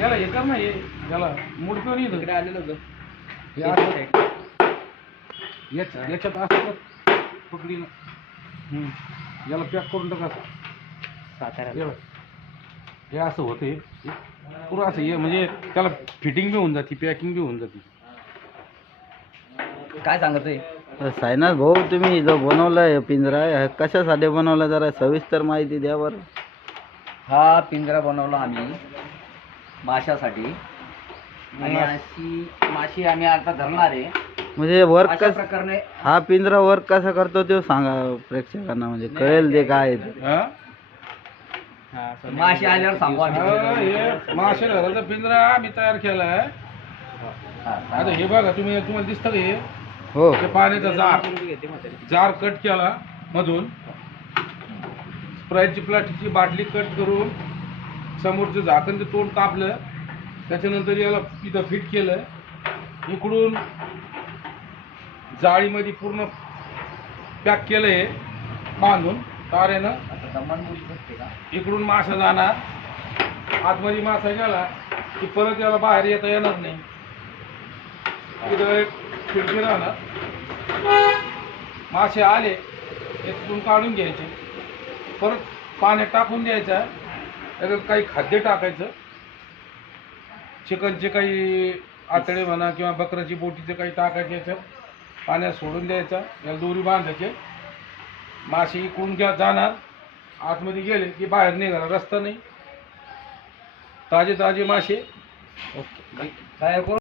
याला हे कर ना, हे याला मूड पिऊन येतं इकडे आलेलं होतं. हे असं याच्यात असं पकडीनं याला पॅक करून टाका. साताऱ्याला हे असं होते पुरं असं हे म्हणजे त्याला फिटिंग बी होऊन जाते, पॅकिंग बी होऊन जाते. काय सांगत आहे? सायनाथ भाऊ, तुम्ही जो बनवलाय पिंजरा हा कशासाठी बनवला, जरा सविस्तर माहिती द्या बरं. हा पिंजरा बनवला आम्ही माशासाठी. आणि अशी माशी आम्ही आता धरणार आहे. म्हणजे वर्क अशा प्रकारे हा पिंजरा वर्क कसा करतो ते सांगा प्रेक्षकांना, म्हणजे कळेल ते काय आहे ते. हा? माशी आल्यावर सांगू आम्ही. हे मासे घराचा पिंजरा आम्ही तयार केलाय. आता हे बघा, तुम्हाला दिसतं का हे? हो हे पाण्याचा जार कट केला मधून, स्प्राईटची प्लास्टिकची बाटली कट करून समोरचं झाकण ते तोंड कापलं, त्याच्यानंतर याला इथं फिट केलं. इकडून जाळीमध्ये पूर्ण पॅक केलं हे बांधून तारेनं. इकडून मासा जाणार, आतमध्ये मासा गेला की परत याला बाहेर येता येणार नाही. इथं एक खिडकी राहणार, मासे आले तिथून काढून घ्यायचे, परत पाण्यात टाकून द्यायचं. त्याच्यात काही खाद्य टाकायचं, चिकनचे काही आतडे म्हणा किंवा बकऱ्याची बोटीचे काही टाकायचे, याच्यात पाण्यात सोडून द्यायचा. याला दोरी बांधायचे, मासे इकडून जाणार, आतमध्ये गेले की बाहेर निघाला, रस्ता नाही. ताजे ताजे मासे तयार करू.